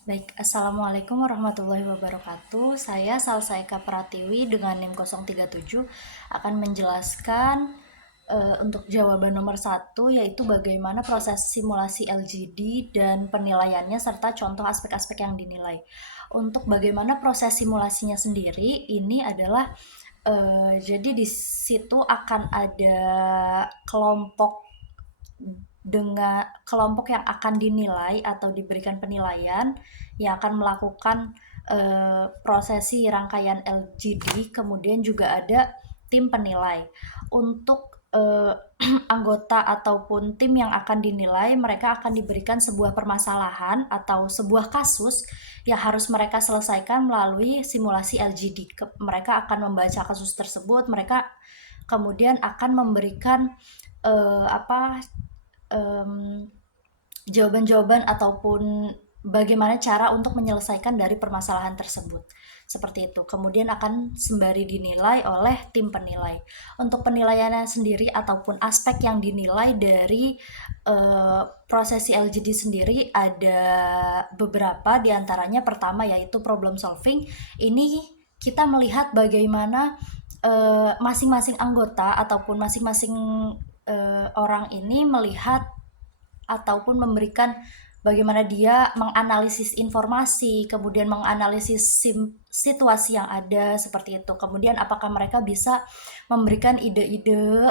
Baik, Assalamualaikum warahmatullahi wabarakatuh. Saya Salsa Eka Pratiwi dengan NIM 037 akan menjelaskan untuk jawaban nomor satu, yaitu bagaimana proses simulasi LGD dan penilaiannya serta contoh aspek-aspek yang dinilai. Untuk bagaimana proses simulasinya sendiri, ini adalah jadi di situ akan ada kelompok dengan kelompok yang akan dinilai atau diberikan penilaian yang akan melakukan prosesi rangkaian LGD, kemudian juga ada tim penilai. Untuk anggota ataupun tim yang akan dinilai, mereka akan diberikan sebuah permasalahan atau sebuah kasus yang harus mereka selesaikan melalui simulasi LGD. Mereka akan membaca kasus tersebut, mereka kemudian akan memberikan apa jawaban-jawaban ataupun bagaimana cara untuk menyelesaikan dari permasalahan tersebut. Seperti itu. Kemudian akan sembari dinilai oleh tim penilai. Untuk penilaiannya sendiri ataupun aspek yang dinilai dari prosesi LGD sendiri ada beberapa, diantaranya pertama yaitu problem solving. Ini kita melihat bagaimana masing-masing anggota ataupun masing-masing orang ini melihat ataupun memberikan bagaimana dia menganalisis informasi, kemudian menganalisis situasi yang ada seperti itu. Kemudian apakah mereka bisa memberikan ide-ide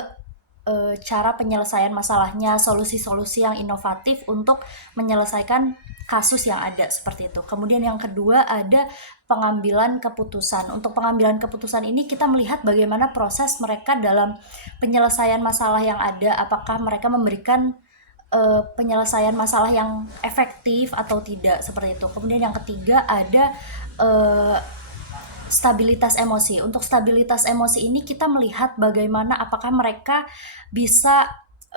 cara penyelesaian masalahnya, solusi-solusi yang inovatif untuk menyelesaikan kasus yang ada seperti itu. Kemudian yang kedua ada pengambilan keputusan. Untuk pengambilan keputusan ini kita melihat bagaimana proses mereka dalam penyelesaian masalah yang ada, apakah mereka memberikan penyelesaian masalah yang efektif atau tidak seperti itu. Kemudian yang ketiga ada uh, stabilitas emosi. Untuk stabilitas emosi ini kita melihat bagaimana apakah mereka bisa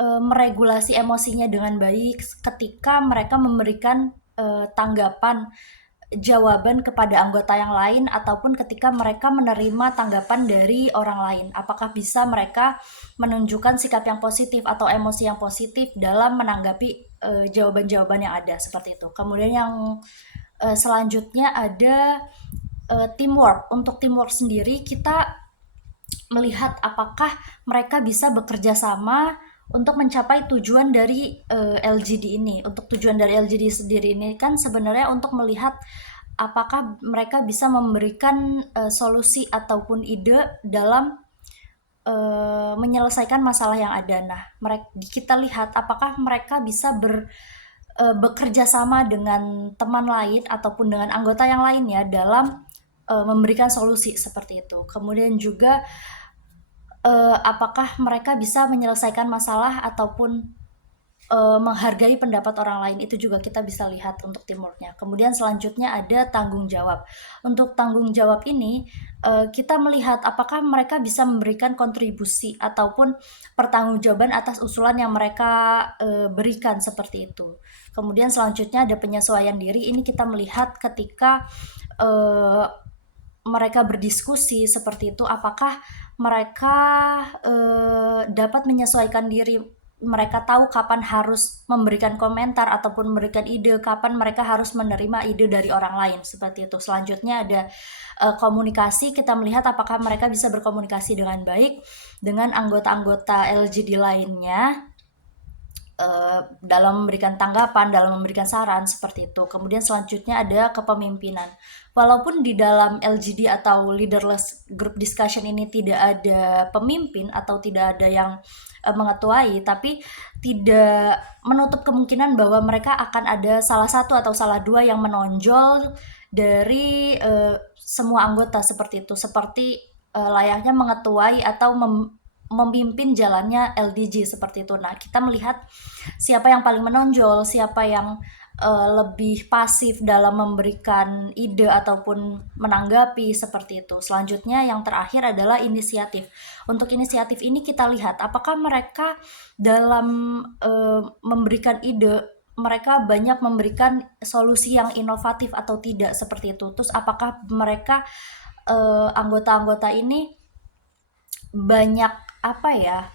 meregulasi emosinya dengan baik ketika mereka memberikan tanggapan jawaban kepada anggota yang lain ataupun ketika mereka menerima tanggapan dari orang lain. Apakah bisa mereka menunjukkan sikap yang positif atau emosi yang positif dalam menanggapi jawaban-jawaban yang ada seperti itu. Kemudian yang selanjutnya ada teamwork. Untuk teamwork sendiri kita melihat apakah mereka bisa bekerja sama untuk mencapai tujuan dari LGD ini. Untuk tujuan dari LGD sendiri ini kan sebenarnya untuk melihat apakah mereka bisa memberikan solusi ataupun ide dalam menyelesaikan masalah yang ada. Nah, kita lihat apakah mereka bisa bekerja sama dengan teman lain ataupun dengan anggota yang lainnya dalam memberikan solusi seperti itu. Kemudian juga apakah mereka bisa menyelesaikan masalah ataupun menghargai pendapat orang lain, itu juga kita bisa lihat untuk teamworknya. Kemudian selanjutnya ada tanggung jawab. Untuk tanggung jawab ini kita melihat apakah mereka bisa memberikan kontribusi ataupun pertanggungjawaban atas usulan yang mereka berikan seperti itu. Kemudian selanjutnya ada penyesuaian diri. Ini kita melihat ketika mereka berdiskusi seperti itu, apakah mereka dapat menyesuaikan diri, mereka tahu kapan harus memberikan komentar ataupun memberikan ide, kapan mereka harus menerima ide dari orang lain seperti itu. Selanjutnya ada komunikasi, kita melihat apakah mereka bisa berkomunikasi dengan baik dengan anggota-anggota LGD lainnya dalam memberikan tanggapan, dalam memberikan saran seperti itu. Kemudian selanjutnya ada kepemimpinan. Walaupun di dalam LGD atau leaderless group discussion ini tidak ada pemimpin atau tidak ada yang mengetuai, tapi tidak menutup kemungkinan bahwa mereka akan ada salah satu atau salah dua yang menonjol dari semua anggota seperti itu, seperti layaknya mengetuai atau memimpin jalannya LDG seperti itu. Nah, kita melihat siapa yang paling menonjol, siapa yang lebih pasif dalam memberikan ide ataupun menanggapi seperti itu. Selanjutnya yang terakhir adalah inisiatif. Untuk inisiatif ini kita lihat apakah mereka dalam memberikan ide, mereka banyak memberikan solusi yang inovatif atau tidak seperti itu. Terus apakah mereka anggota-anggota ini banyak apa ya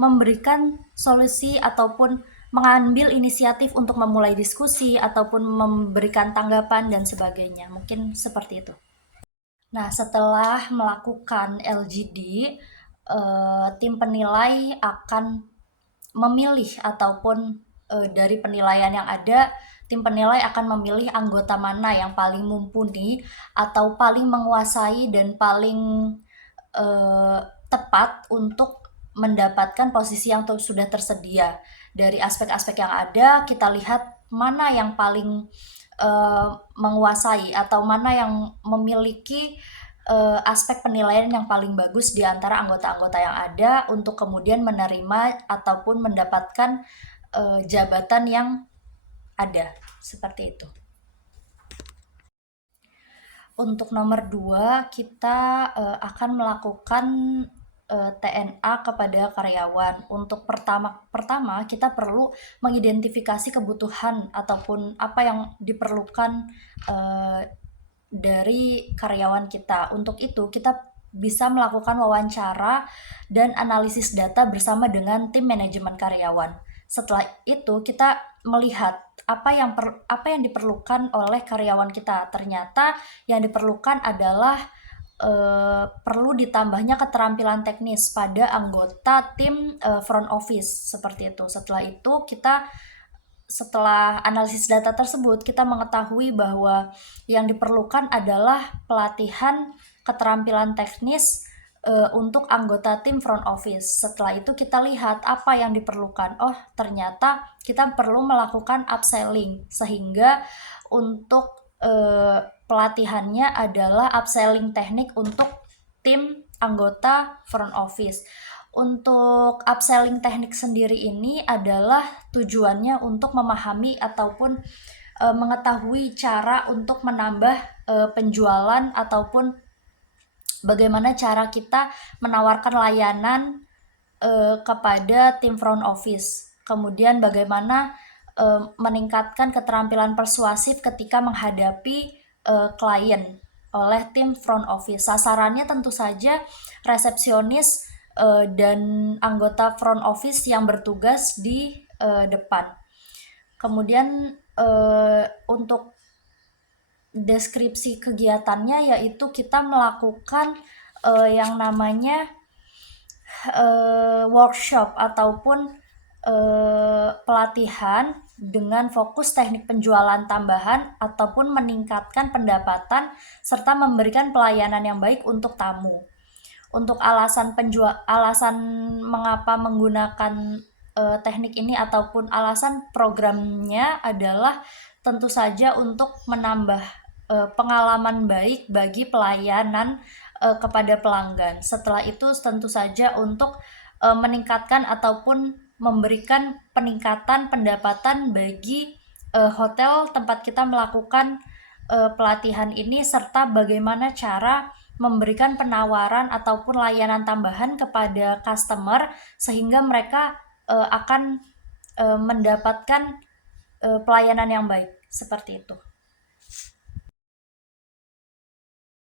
memberikan solusi ataupun mengambil inisiatif untuk memulai diskusi ataupun memberikan tanggapan dan sebagainya. Mungkin seperti itu. Nah, setelah melakukan LGD, tim penilai akan memilih ataupun dari penilaian yang ada, tim penilai akan memilih anggota mana yang paling mumpuni atau paling menguasai dan paling tepat untuk mendapatkan posisi yang sudah tersedia. Dari aspek-aspek yang ada, kita lihat mana yang paling menguasai atau mana yang memiliki aspek penilaian yang paling bagus di antara anggota-anggota yang ada untuk kemudian menerima ataupun mendapatkan jabatan yang ada, seperti itu. Untuk nomor 2, kita akan melakukan TNA kepada karyawan. Untuk pertama kita perlu mengidentifikasi kebutuhan ataupun apa yang diperlukan dari karyawan kita. Untuk itu kita bisa melakukan wawancara dan analisis data bersama dengan tim manajemen karyawan. Setelah itu kita melihat apa yang diperlukan oleh karyawan kita. Ternyata yang diperlukan adalah perlu ditambahnya keterampilan teknis pada anggota tim front office, seperti itu. Setelah analisis data tersebut, kita mengetahui bahwa yang diperlukan adalah pelatihan keterampilan teknis untuk anggota tim front office. Setelah itu kita lihat apa yang diperlukan. Oh, ternyata kita perlu melakukan upselling, sehingga untuk pelatihannya adalah upselling teknik untuk tim anggota front office. Untuk upselling teknik sendiri ini adalah tujuannya untuk memahami ataupun mengetahui cara untuk menambah penjualan ataupun bagaimana cara kita menawarkan layanan kepada tim front office. Kemudian bagaimana meningkatkan keterampilan persuasif ketika menghadapi klien oleh tim front office. Sasarannya tentu saja resepsionis dan anggota front office yang bertugas di depan. Kemudian untuk deskripsi kegiatannya yaitu kita melakukan yang namanya workshop ataupun pelatihan dengan fokus teknik penjualan tambahan ataupun meningkatkan pendapatan serta memberikan pelayanan yang baik untuk tamu. Untuk alasan mengapa menggunakan teknik ini ataupun alasan programnya adalah tentu saja untuk menambah pengalaman baik bagi pelayanan kepada pelanggan. Setelah itu tentu saja untuk meningkatkan ataupun memberikan peningkatan pendapatan bagi hotel tempat kita melakukan pelatihan ini, serta bagaimana cara memberikan penawaran ataupun layanan tambahan kepada customer sehingga mereka akan mendapatkan pelayanan yang baik, seperti itu.